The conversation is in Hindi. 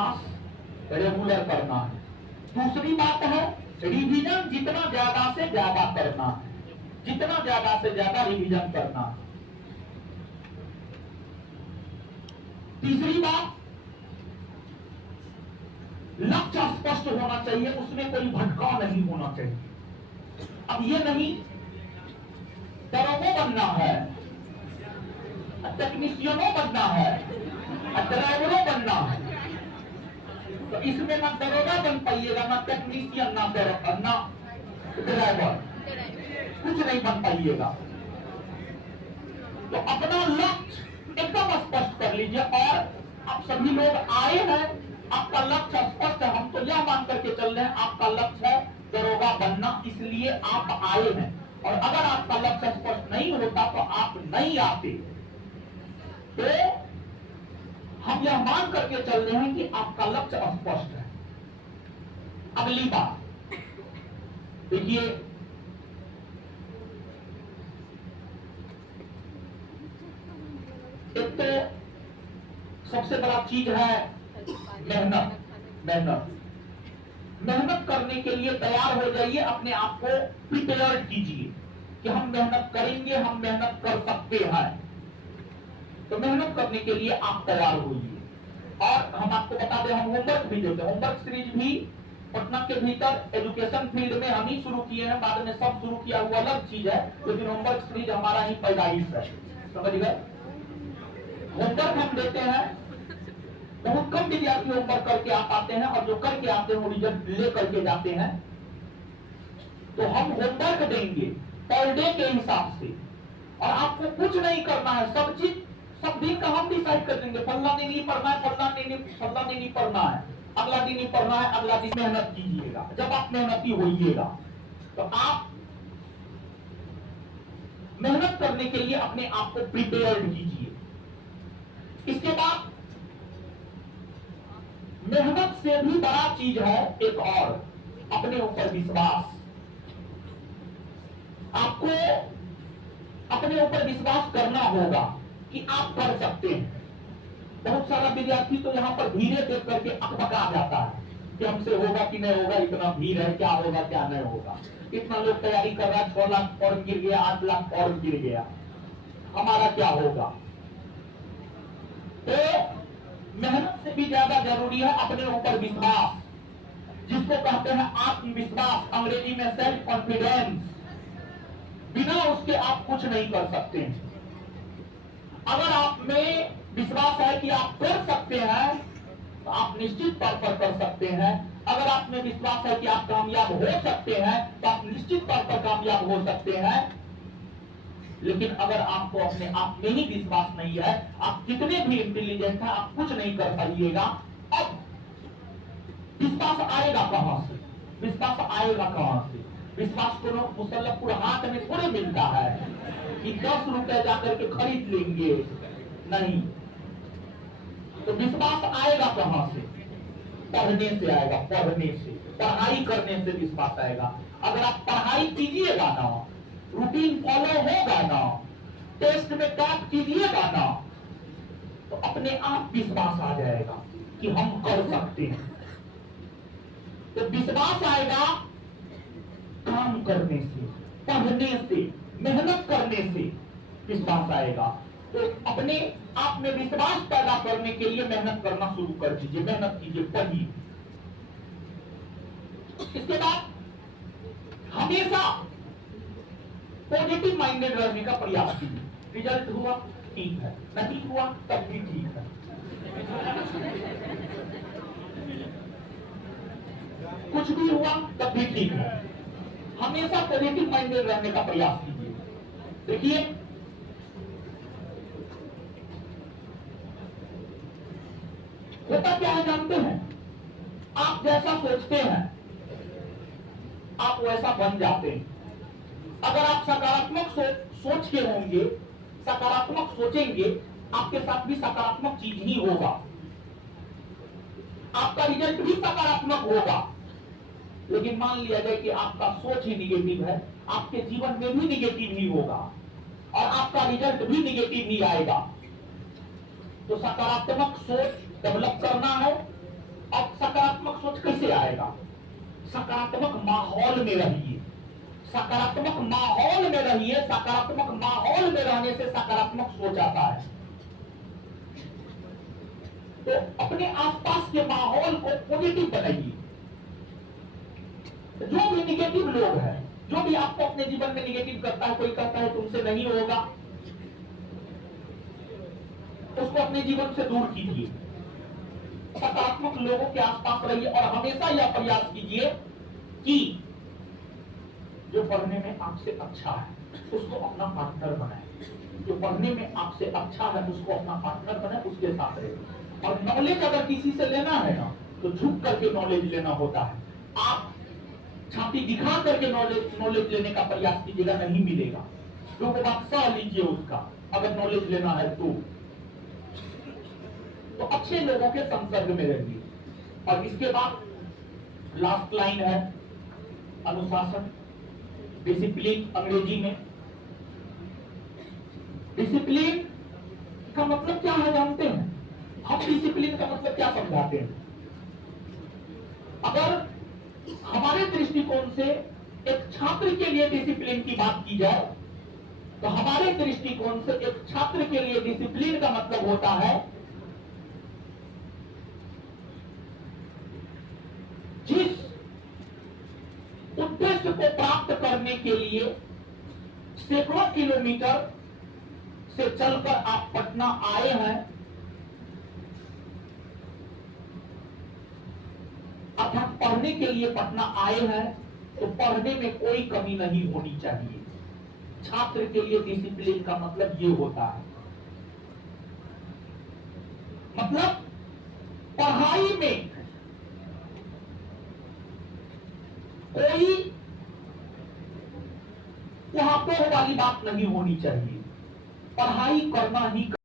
रेगुलर करना है। दूसरी बात है रिवीजन जितना ज्यादा से ज्यादा करना है, जितना ज्यादा से ज्यादा रिवीजन करना है। तीसरी बात, लक्ष्य स्पष्ट होना चाहिए, उसमें कोई भटकाव नहीं होना चाहिए। अब ये नहीं दरोगो बनना है, टेक्नीशियनों बनना है, ड्राइवरों बनना है, तो इसमें ना दरोगा बन पाइएगा, ना टेक्नीशियन, ना ड्राइवर, कुछ नहीं बन पाइएगा। तो अपना लक्ष्य एकदम स्पष्ट कर लीजिए। और आप सभी लोग आए हैं, आपका लक्ष्य स्पष्ट है, हम तो यह मान करके चल रहे हैं आपका लक्ष्य है दरोगा बनना, इसलिए आप आए हैं। और अगर आपका लक्ष्य स्पष्ट नहीं होता तो आप नहीं आते। तो हम यह मान करके चल रहे हैं कि आपका लक्ष्य स्पष्ट है। अगली बात देखिए, एक तो सबसे बड़ा चीज है मेहनत। मेहनत करने के लिए तैयार हो जाइए, अपने आप को प्रिपेयर कीजिए कि हम मेहनत करेंगे, हम मेहनत कर सकते हैं। तो मेहनत करने के लिए आप तैयार होइए। और हम आपको बता दें, हम होमवर्क भी देते हैं। होमवर्क सीरीज भी पटना के भीतर एजुकेशन फील्ड में हम ही शुरू किए हैं, बाद में सब शुरू किया हुआ अलग चीज है, लेकिन होमवर्क सीरीज हमारा ही पैदाइश है, समझ गए। होमवर्क हम देते हैं, बहुत कम विद्यार्थी होमवर्क करके आ पाते हैं, और जो करके आते हैं वो रिजल्ट ले करके जाते हैं। तो हम होमवर्क देंगे पर डे के हिसाब से, और आपको कुछ नहीं करना है, सब चीज सब दिन का हम डिसाइड कर देंगे। फलना दिन नहीं पढ़ना है, फलना दिन नहीं पढ़ना है, अगला दिन नहीं पढ़ना है, अगला दिन मेहनत कीजिएगा। जब आप मेहनती होइएगा तो आप मेहनत करने के लिए अपने आप को प्रिपेयर्ड कीजिए। इसके बाद मेहनत से भी बड़ा चीज है एक और, अपने ऊपर विश्वास। आपको अपने ऊपर विश्वास करना होगा कि आप कर सकते हैं। बहुत सारा विद्यार्थी तो यहाँ पर भीड़े देख करके अकबका जाता है कि हमसे होगा कि नहीं होगा, इतना भीड़ है, क्या होगा क्या नहीं होगा, इतना लोग तैयारी कर रहा है, 6 लाख फॉर्म गिर गया, 8 लाख फॉर्म गिर गया, हमारा क्या होगा। तो मेहनत से भी ज्यादा जरूरी है अपने ऊपर विश्वास, जिसको कहते हैं आत्मविश्वास, अंग्रेजी में सेल्फ कॉन्फिडेंस। बिना उसके आप कुछ नहीं कर सकते हैं। अगर आप में विश्वास है कि आप कर सकते हैं तो आप निश्चित तौर पर कर सकते हैं। अगर आप में विश्वास है कि आप कामयाब हो सकते हैं तो आप निश्चित तौर पर कामयाब हो सकते हैं। लेकिन अगर आपको अपने आप में ही विश्वास नहीं है, आप कितने भी इंटेलिजेंट हैं, आप कुछ नहीं कर पाइएगा। अब विश्वास आएगा कहां से? विश्वास आएगा कहां से? विश्वास को मुसल्लफपुर हाट में थोड़े मिलता है कि 10 रुपए जाकर के खरीद लेंगे, नहीं। तो विश्वास आएगा कहां से? पढ़ने से आएगा, पढ़ने से, पढ़ाई करने से विश्वास आएगा। अगर आप पढ़ाई कीजिएगा ना, रूटीन फॉलो होगा ना, टेस्ट में टॉप कीजिएगा ना, तो अपने आप विश्वास आ जाएगा कि हम कर सकते हैं। तो विश्वास आएगा काम करने से, पढ़ने से, मेहनत करने से विश्वास आएगा। तो अपने आप में विश्वास पैदा करने के लिए मेहनत करना शुरू कर दीजिए, मेहनत कीजिए, पढ़िए। इसके बाद हमेशा पॉजिटिव माइंडेड रहने का प्रयास कीजिए। रिजल्ट हुआ ठीक है, नहीं हुआ तब भी ठीक है। कुछ भी हुआ तब भी ठीक है। हमेशा पॉजिटिव माइंडेड रहने का प्रयास कीजिए। देखिए, होता क्या है जानते हैं? आप जैसा सोचते हैं आप वैसा बन जाते हैं। अगर आप सकारात्मक सोच के होंगे, सकारात्मक सोचेंगे, आपके साथ भी सकारात्मक चीज ही होगा, आपका रिजल्ट भी सकारात्मक होगा। लेकिन मान लिया जाए कि आपका सोच ही निगेटिव है, आपके जीवन में भी निगेटिव ही होगा और आपका रिजल्ट भी निगेटिव ही आएगा। तो सकारात्मक सोच डेवलप करना है, कैसे आएगा? सकारात्मक माहौल में रहिए, सकारात्मक माहौल में रहिए। सकारात्मक माहौल में रहने से सकारात्मक सोच आता है। तो अपने आसपास के माहौल को पॉजिटिव बनाइए। जो भी निगेटिव लोग हैं, जो भी आपको अपने जीवन में निगेटिव करता है, कोई कहता है तुमसे नहीं होगा, उसको अपने जीवन से दूर कीजिए। सकारात्मक लोगों के आसपास रहिए और हमेशा यह प्रयास कीजिए कि जो पढ़ने में आपसे अच्छा है उसको अपना पार्टनर बनाए। जो पढ़ने में आपसे अच्छा है उसको अपना पार्टनर बनाए, उसके साथ रहे। और नॉलेज अगर किसी से लेना है ना, तो झुक करके नॉलेज लेना होता है। आप छाती दिखा करके नॉलेज लेने का प्रयास कीजिएगा, नहीं मिलेगा। लोगों बात सह लीजिए उसका, अगर नॉलेज लेना है तो अच्छे लोगों के संसर्ग में रहिए। और इसके बाद लास्ट लाइन है अनुशासन, डिसिप्लिन। अंग्रेजी में डिसिप्लिन का मतलब क्या है जानते हैं? हम डिसिप्लिन का मतलब क्या समझाते हैं? अगर हमारे दृष्टिकोण से एक छात्र के लिए डिसिप्लिन की बात की जाए, तो हमारे दृष्टिकोण से एक छात्र के लिए डिसिप्लिन का मतलब होता है जिस उद्देश्य को प्राप्त करने के लिए सैकड़ों किलोमीटर से चलकर आप पटना आए हैं, अर्थात पढ़ने के लिए पटना आए हैं, तो पढ़ने में कोई कमी नहीं होनी चाहिए। छात्र के लिए डिसिप्लिन का मतलब ये होता है, मतलब पढ़ाई में कोई वहां वाली बात नहीं होनी चाहिए। पढ़ाई करना ही